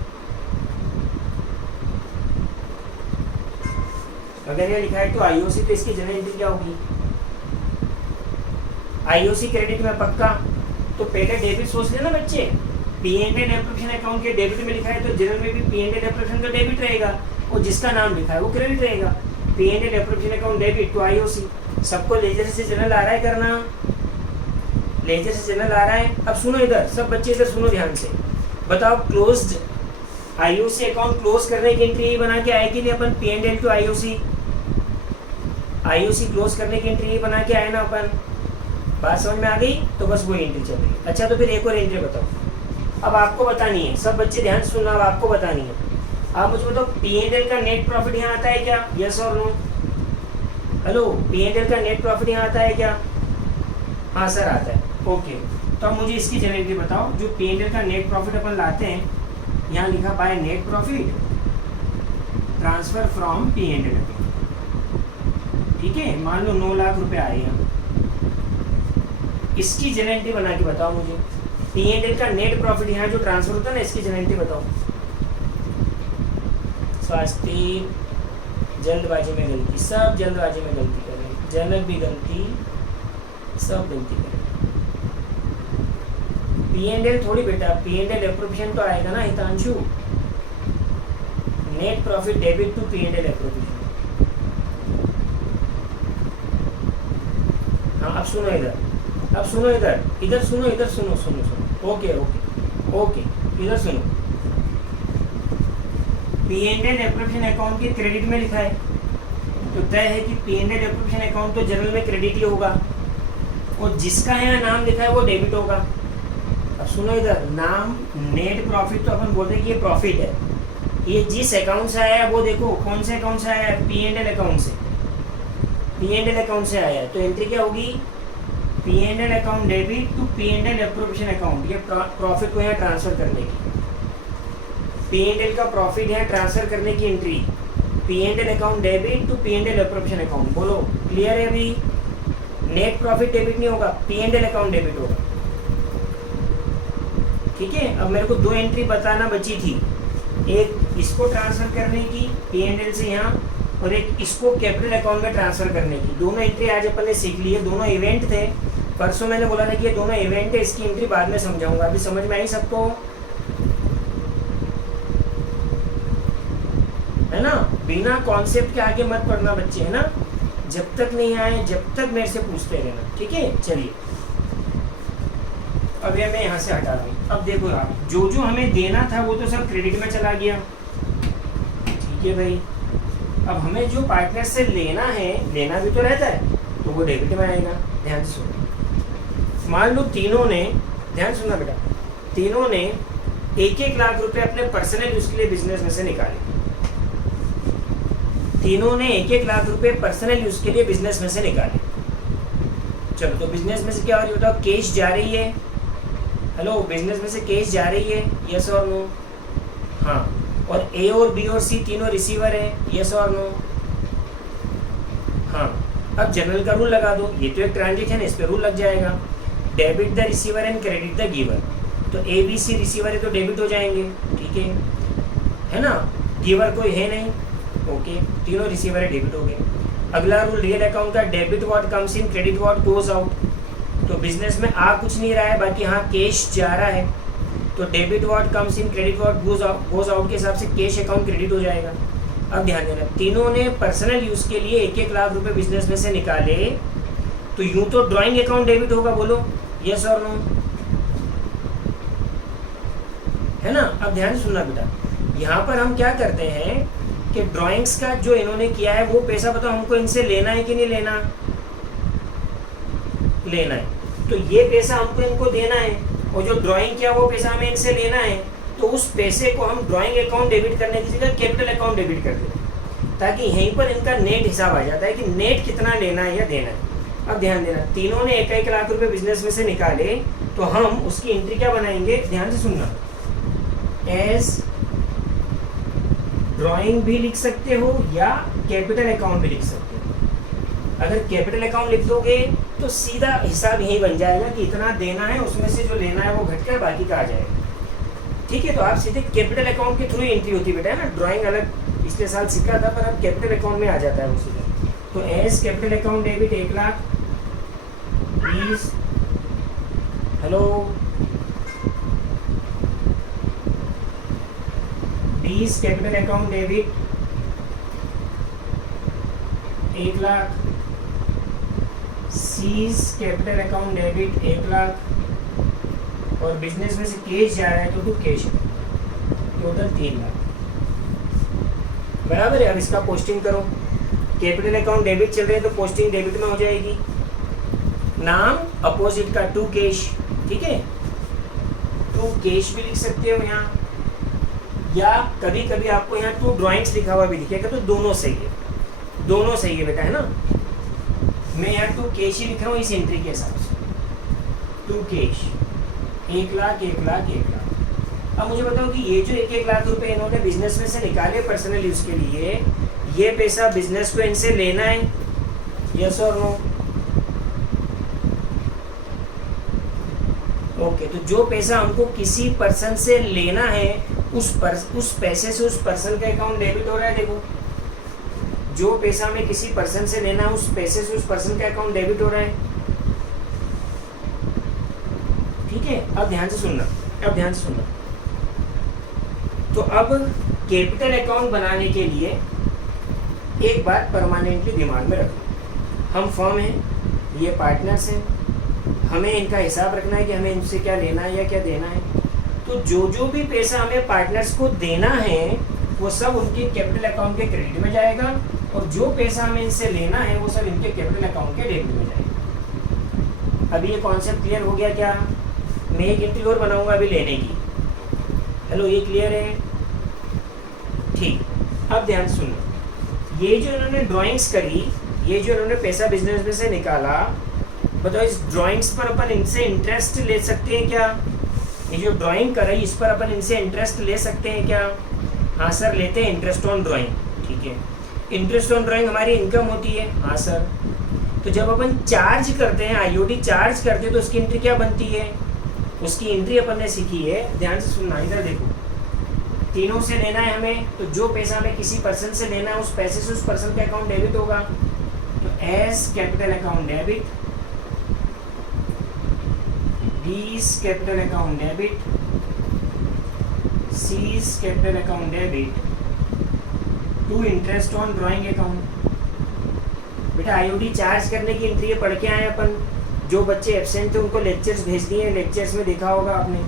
अगर ये लिखा है तो IOC, तो इसकी जर्नल एंट्री क्या होगी? IOC क्रेडिट में पक्का। तो पहले डेबिट सोच लेना बच्चे। P&L एप्रोप्रिएशन अकाउंट के डेबिट में लिखा है तो जर्नल में भी P&L एप्रोप्रिएशन का डेबिट रहेगा, और जिसका नाम लिखा है वो क्रेडिट रहेगा। P&L appropriation account debit to IOC। सबको लेजर से जर्नल आ रहा है करना? लेजर से जर्नल आ रहा है। अब सुनो इधर, सब बच्चे इधर सुनो ध्यान से। बताओ, क्लोज्ड IOC अकाउंट क्लोज करने की एंट्री बना के आएगी नहीं अपन P&L to IOC? IOC close करने की एंट्री बना के आए ना अपन, बात समझ में आ गई? तो बस वो एंट्री चल रही। अच्छा तो फिर एक और एंट्री बताओ, अब आपको बतानी है, सब बच्चे ध्यान से सुनना, अब आपको बतानी है। आप मुझे बताओ P&L का नेट प्रॉफिट यहाँ आता है क्या? यस और नो? हेलो, P&L का नेट प्रॉफिट यहाँ आता है क्या? हाँ सर आता है। ओके, तो अब मुझे इसकी जनरेटिव बताओ। जो P&L का नेट प्रॉफिट अपन लाते हैं, यहाँ लिखा by net profit transfer from P&L account, ठीक है। मान लो 9 लाख रुपए आए यहाँ, इसकी जनरेटिव बना के बताओ मुझे। P&L का नेट प्रॉफिट यहाँ जो ट्रांसफर होता है ना, इसकी जनरेटिव बताओ। स्वास्थ्य, जल्दबाजी में गलती, सब जल्दबाजी में गलती कर रहे हैं, जनक भी गलती, सब गलती कर रहे हैं। P&L थोड़ी बेटा, P&L एप्रोप्रिएशन तो आएगा ना Hitanshu, net profit debit to P&L appropriation. हाँ अब सुनो इधर, अब सुनो इधर, इधर सुनो, इधर सुनो, सुनो सुनो, ओके ओके ओके, इधर सुनो। P&L एप्रोप्रिएशन अकाउंट के क्रेडिट में लिखा है, तो तय है कि P&L एप्रोप्रिएशन अकाउंट तो जनरल में क्रेडिट ही होगा, और जिसका यहाँ नाम लिखा है वो डेबिट होगा। अब सुनो इधर, नाम नेट प्रॉफिट तो अपन बोलते हैं कि ये प्रॉफिट है, ये जिस अकाउंट से आया है वो देखो कौन से अकाउंट से आया है, P&L अकाउंट से, P&L अकाउंट से आया है, तो एंट्री क्या होगी? P&L account debit to P&L appropriation account, ये प्रॉफिट को यहाँ ट्रांसफर करने की, P&L का प्रॉफिट यहाँ ट्रांसफर करने की entry, P&L account debit to P&L appropriation account. बोलो क्लियर है? अभी नेट प्रॉफिट डेबिट नहीं होगा, P&L अकाउंट डेबिट होगा, ठीक है। अब मेरे को दो एंट्री बताना बची थी, एक इसको ट्रांसफर करने की P&L से यहाँ, और एक इसको कैपिटल अकाउंट में ट्रांसफर करने की। दोनों एंट्री आज अपन ने सीख ली है, दोनों इवेंट थे। परसों मैंने बोला था कि ये दोनों इवेंट है, इसकी एंट्री बाद में समझाऊंगा, अभी समझ में आई सबको? है ना, बिना कॉन्सेप्ट के आगे मत पढ़ना बच्चे, है ना, जब तक नहीं आए जब तक मेरे से पूछते रहना, ठीक है। चलिए अब ये मैं यहाँ से हटा रहा हूँ। अब देखो यार, जो जो हमें देना था वो तो सब क्रेडिट में चला गया, ठीक है भाई। अब हमें जो पार्टनर से लेना है, लेना भी तो रहता है, तो वो डेबिट में आएगा। ध्यान से सुनो, मान लो तीनों ने, ध्यान सुनना बेटा, तीनों ने 1-1 लाख रुपए अपने पर्सनल यूज के लिए बिजनेस में से निकाले, तीनों ने 1-1 लाख रुपए पर्सनल यूज के लिए बिजनेस में से निकाले। चलो तो बिजनेस में से क्या हो रही है बताओ? कैश जा रही है। हेलो, बिजनेस में से कैश जा रही है, यस और नो? हाँ, और ए और बी और सी तीनों रिसीवर है, यस और नो? हाँ। अब जनरल का रूल लगा दो, ये तो एक ट्रांजेक्शन है, इस पर रूल लग जाएगा, debit the receiver and credit the giver. तो ए बी सी रिसीवर है तो डेबिट हो जाएंगे, ठीक है ना। गिवर कोई है नहीं, ओके, तीनों रिसीवर है, डेबिट हो गए। अगला रूल रियल अकाउंट का, debit what comes in, credit what goes out. तो बिजनेस में आ कुछ नहीं रहा है, बाकी हाँ कैश जा रहा है, तो debit what comes in, credit what goes out के हिसाब से कैश अकाउंट क्रेडिट हो जाएगा। अब ध्यान देना, तीनों ने पर्सनल यूज के लिए 1-1 लाख रुपए बिजनेस में से निकाले, तो यूं तो ड्राइंग अकाउंट डेबिट होगा, बोलो यस और नो? है ना। अब ध्यान सुनना बेटा, यहाँ पर हम क्या करते हैं कि ड्राइंग्स का जो इन्होंने किया है वो पैसा बताओ हमको इनसे लेना है कि नहीं लेना? लेना है, तो ये पैसा हमको इनको देना है, और जो ड्राइंग किया वो पैसा हमें इनसे लेना है, तो उस पैसे को हम ड्राइंग अकाउंट डेबिट करने की जगह कैपिटल अकाउंट डेबिट कर देते हैं, ताकि यहीं पर इनका नेट हिसाब आ जाता है कि नेट कितना लेना है या देना है। अब ध्यान देना, तीनों ने 1-1 लाख रुपए बिजनेस में से निकाले, तो हम उसकी एंट्री क्या बनाएंगे? ध्यान से सुनना, एज ड्राइंग भी लिख सकते हो या कैपिटल अकाउंट भी लिख सकते हो। अगर कैपिटल अकाउंट लिख दोगे तो सीधा हिसाब यही बन जाएगा कि इतना देना है, उसमें से जो लेना है वो घटकर बाकी का आ जाएगा, ठीक है। तो आप सीधे कैपिटल अकाउंट के थ्रू एंट्री होती है बेटा, है ना। ड्राइंग अलग पिछले साल सीखा था, पर अब कैपिटल अकाउंट में आ जाता है वो सीधा। तो A's capital account debit 1 lakh 20, hello 20 capital account debit 1 lakh, C's capital account debit 1 lakh, और बिजनेस में से कैश जा रहा है तो कैश, टोटल 3 लाख, बराबर है। अब इसका पोस्टिंग करो, कैपिटल अकाउंट डेबिट चल रहे हैं तो पोस्टिंग डेबिट में हो जाएगी। नाम अपोजिट का टू कैश, ठीक है, टू कैश भी लिख सकते हो यहाँ, या कभी कभी आपको यहाँ टू ड्राइंग्स लिखा हुआ भी दिखेगा, तो दोनों सही है, दोनों सही है बेटा, है ना। मैं यहाँ टू कैश ही लिख रहा हूँ इस एंट्री के हिसाब से, टू कैश 1 लाख 1 लाख 1 लाख। अब मुझे बताओ कि ये जो 1-1 लाख रुपए इन्होंने बिजनेस में से निकाले पर्सनल यूज के लिए, ये पैसा बिजनेस को इनसे लेना है, यस और नो? ओके, तो जो पैसा हमको किसी पर्सन से लेना है उस पैसे से उस पर्सन का अकाउंट डेबिट हो रहा है। देखो, जो पैसा हमें किसी पर्सन से लेना है उस पैसे से उस पर्सन का अकाउंट डेबिट हो रहा है, ठीक है। अब ध्यान से सुनना, अब ध्यान से सुनना। तो अब कैपिटल अकाउंट बनाने के लिए एक बात परमानेंटली दिमाग में रखो, हम फर्म हैं, ये पार्टनर्स हैं, हमें इनका हिसाब रखना है कि हमें इनसे क्या लेना है या क्या देना है। तो जो जो भी पैसा हमें पार्टनर्स को देना है वो सब उनके कैपिटल अकाउंट के क्रेडिट में जाएगा, और जो पैसा हमें इनसे लेना है वो सब इनके कैपिटल अकाउंट के डेबिट में जाएगा। अभी ये कॉन्सेप्ट क्लियर हो गया क्या? मैं एक एंट्री और बनाऊंगा अभी लेने की। हेलो, ये क्लियर है? ठीक। अब ध्यान सुनो, ये जो इन्होंने ड्राइंग्स करी, ये जो इन्होंने पैसा बिजनेस में से निकाला, बताओ इस ड्राइंग्स पर अपन इनसे इंटरेस्ट ले सकते हैं क्या? ये जो ड्राइंग कर रही है इस पर अपन इनसे इंटरेस्ट ले सकते हैं क्या? हाँ सर, लेते हैं इंटरेस्ट ऑन ड्राइंग, ठीक है। इंटरेस्ट ऑन ड्राइंग हमारी इनकम होती है, हाँ सर। तो जब अपन चार्ज करते हैं, आईओडी चार्ज करते हैं, तो उसकी एंट्री क्या बनती है? उसकी एंट्री अपन ने सीखी है, ध्यान से सुनना, इधर देखो। तीनों से लेना है हमें, तो जो पैसा हमें किसी पर्सन से लेना है उस पैसे से उस पर्सन का अकाउंट डेबिट होगा। तो A's capital account debit, D's capital account debit, C's capital account debit to interest on drawing account. बेटा आईओडी चार्ज करने की एंट्री पढ़ के आए अपन। जो बच्चे एब्सेंट थे उनको लेक्चर्स भेज दिए, लेक्चर्स में देखा होगा आपने।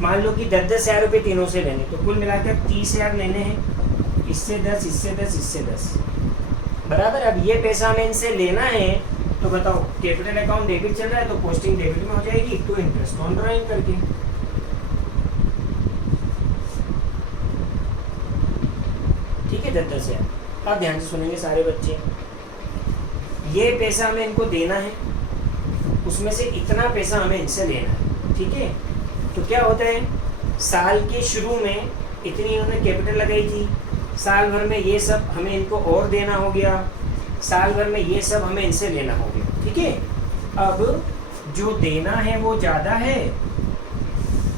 मान लो कि 10-10 हज़ार रुपये तीनों से लेने, तो कुल मिलाकर 30 हज़ार लेने हैं, इससे 10, इससे 10, इससे 10, बराबर। अब ये पैसा हमें इनसे लेना है, तो बताओ कैपिटल अकाउंट डेबिट चल रहा है तो पोस्टिंग डेबिट में हो जाएगी टू इंटरेस्ट ऑन ड्राइंग करके। ठीक है, 10-10 हज़ार। अब ध्यान से सुनेंगे सारे बच्चे, ये पैसा हमें इनको देना है, उसमें से इतना पैसा हमें इनसे लेना है, ठीक है। तो क्या होता है, साल के शुरू में इतनी इन्होंने कैपिटल लगाई थी, साल भर में ये सब हमें इनको और देना हो गया, साल भर में ये सब हमें इनसे लेना हो गया, ठीक है। अब जो देना है वो ज़्यादा है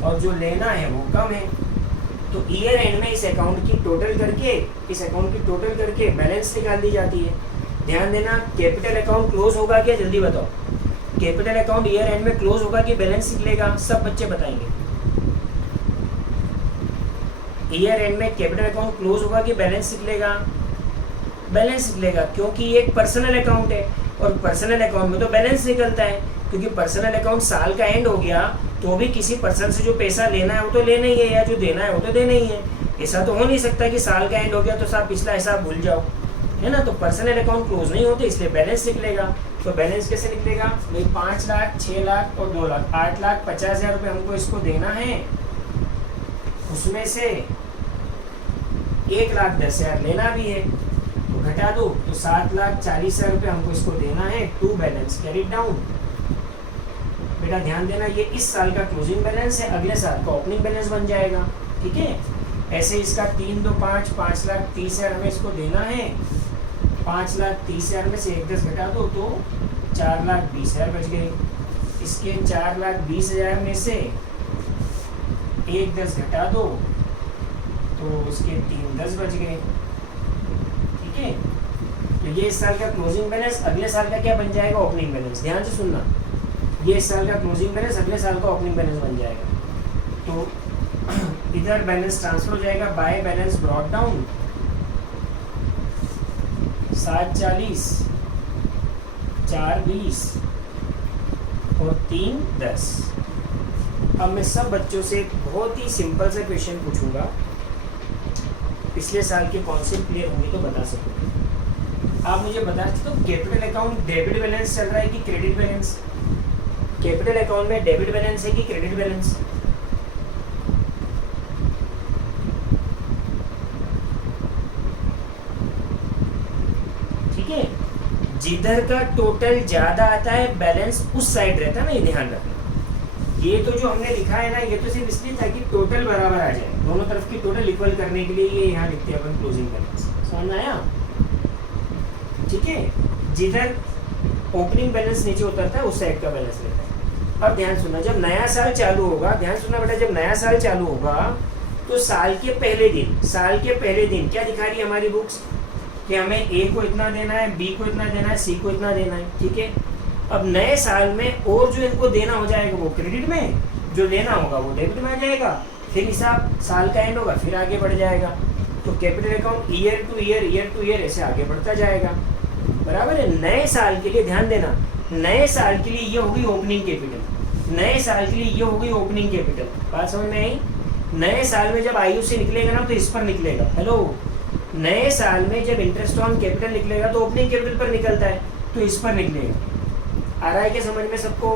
और जो लेना है वो कम है, तो ईयर एंड में इस अकाउंट की टोटल करके बैलेंस निकाल दी जाती है। ध्यान देना, कैपिटल अकाउंट क्लोज होगा क्या? जल्दी बताओ, कैपिटल अकाउंट ईयर एंड में क्लोज होगा कि बैलेंस निकलेगा? सब बच्चे बताएंगे। ईयर एंड में कैपिटल अकाउंट क्लोज होगा कि बैलेंस निकलेगा? बैलेंस निकलेगा, क्योंकि ये एक पर्सनल अकाउंट है और पर्सनल अकाउंट में तो बैलेंस निकलता है, क्योंकि पर्सनल अकाउंट साल का एंड हो गया तो भी किसी पर्सन से जो पैसा लेना है वो तो लेना ही है, या जो देना है वो तो देना ही है। ऐसा तो हो नहीं सकता कि साल का एंड हो गया तो साहब पिछला हिसाब भूल जाओ, है ना। तो पर्सनल अकाउंट क्लोज नहीं होते, इसलिए बैलेंस निकलेगा। तो बैलेंस कैसे निकलेगा भाई? 5 लाख, 6 लाख और 2 लाख, 8,50,000 रुपये हमको इसको देना है, उसमें से 1,10,000 लेना भी है, तो घटा दो, तो 7,40,000 रुपये हमको इसको देना है टू बैलेंस कैरी डाउन। बेटा ध्यान देना, ये इस साल का क्लोजिंग बैलेंस है, अगले साल का ओपनिंग बैलेंस बन जाएगा, ठीक है। ऐसे इसका 3 2 5 5,30,000 हमें इसको देना है, 5,30,000 में से 1,10 घटा दो तो 4,20,000 बच गए। इसके 4,20,000 में से 1,10 घटा दो तो इसके 3,10 बच गए, ठीक है। तो ये इस साल का क्लोजिंग बैलेंस, अगले साल का क्या बन जाएगा? Opening balance. ध्यान से सुनना, ये इस साल का क्लोजिंग बैलेंस, अगले साल का ओपनिंग बैलेंस बन जाएगा। तो इधर बैलेंस ट्रांसफर हो जाएगा, बाय बैलेंस ब्रॉट डाउन 7,40, 4,20 और 3,10। अब मैं सब बच्चों से एक बहुत ही सिंपल सा क्वेश्चन पूछूंगा, पिछले साल के कॉन्सेप्ट क्लियर होंगे तो बता सकूँगा। आप मुझे बता सकते हो कैपिटल अकाउंट डेबिट बैलेंस चल रहा है कि क्रेडिट बैलेंस? कैपिटल अकाउंट में डेबिट बैलेंस है कि क्रेडिट बैलेंस? ठीक है, जिधर का टोटल ज्यादा आता है बैलेंस उस साइड रहता है ना, ये ध्यान रखना। ये तो जो हमने लिखा है ना, ये तो सिर्फ इसलिए था कि टोटल बराबर आ जाए, दोनों तरफ की टोटल इक्वल करने के लिए ये यहाँ लिखते हैं अपन क्लोजिंग बैलेंस। समझ में आया? ठीक है, जिधर ओपनिंग बैलेंस नीचे उतरता है उस साइड का बैलेंस रहता है। और ध्यान सुनना, जब नया साल चालू होगा, ध्यान सुनना बेटा, जब नया साल चालू होगा तो साल के पहले दिन क्या दिखा रही है हमारी बुक्स कि हमें ए को इतना देना है, बी को इतना देना है, सी को इतना देना है। ठीक है, अब नए साल में और जो इनको देना हो जाएगा वो क्रेडिट में, जो लेना होगा वो डेबिट में आ जाएगा, फिर हिसाब साल का एंड होगा, फिर आगे बढ़ जाएगा। तो capital account year two year ऐसे आगे बढ़ता जाएगा, बराबर है। नए साल के लिए ध्यान देना, नए साल के लिए ये होगी ओपनिंग कैपिटल, नए साल के लिए ये होगी ओपनिंग कैपिटल। बात समझ में आई? नए साल में जब आयु से निकलेगा ना तो इस पर निकलेगा। हेलो, नए साल में जब इंटरेस्ट ऑन कैपिटल निकलेगा तो ओपनिंग कैपिटल पर निकलता है, तो इस पर निकलेगा। आ रहा है क्या समझ में सबको?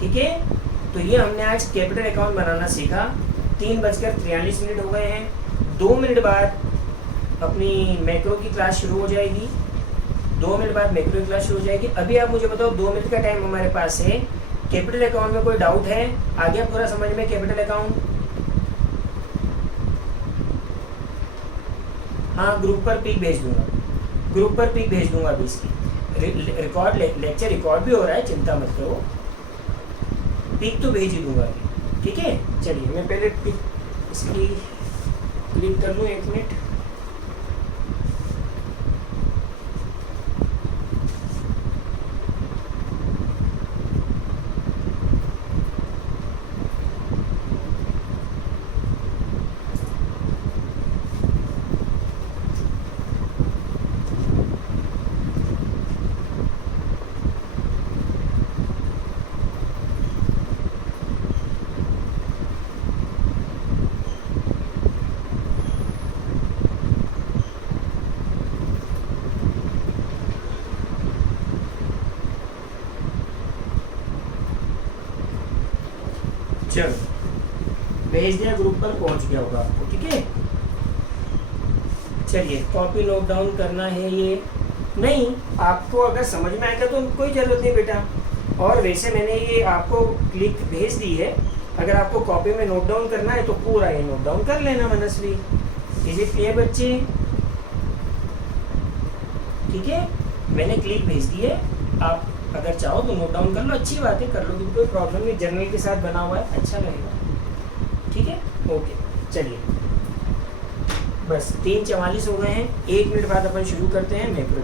ठीक है, तो ये हमने आज कैपिटल अकाउंट बनाना सीखा। 3:43 हो गए हैं। 2 मिनट बाद अपनी मैक्रो की क्लास शुरू हो जाएगी। 2 मिनट बाद मैक्रो की क्लास शुरू हो जाएगी। अभी आप मुझे बताओ, 2 मिनट का टाइम हमारे पास है। कैपिटल अकाउंट में कोई डाउट है? आ गया पूरा समझ में कैपिटल अकाउंट? हाँ, ग्रुप पर पिक भेज दूंगा, ग्रुप पर पिक भेज दूंगा अभी इसकी। रिकॉर्ड लेक्चर रिकॉर्ड भी हो रहा है, चिंता मत करो, पिक तो भेज ही दूंगा अभी। ठीक है, चलिए मैं पहले पिक इसकी क्लिक कर लूँ, 1 मिनट। चलो भेज दिया, ग्रुप पर पहुंच गया होगा आपको। ठीक है, चलिए कॉपी नोट डाउन करना है ये नहीं, आपको अगर समझ में आएगा तो कोई ज़रूरत नहीं बेटा। और वैसे मैंने ये आपको क्लिक भेज दी है, अगर आपको कॉपी में नोट डाउन करना है तो पूरा ये नोट डाउन कर लेना मनस्वी। इज इट क्लियर बच्चे? ठीक है, मैंने क्लिक भेज दी है, आप अगर चाहो तो नोट डाउन कर लो, अच्छी बात है, कर लो, कोई प्रॉब्लम नहीं, जर्नल के साथ बना हुआ है, अच्छा रहेगा। ठीक है, ओके, चलिए बस 3:44 हो गए हैं। 1 मिनट बाद अपन शुरू करते हैं मैक्रो।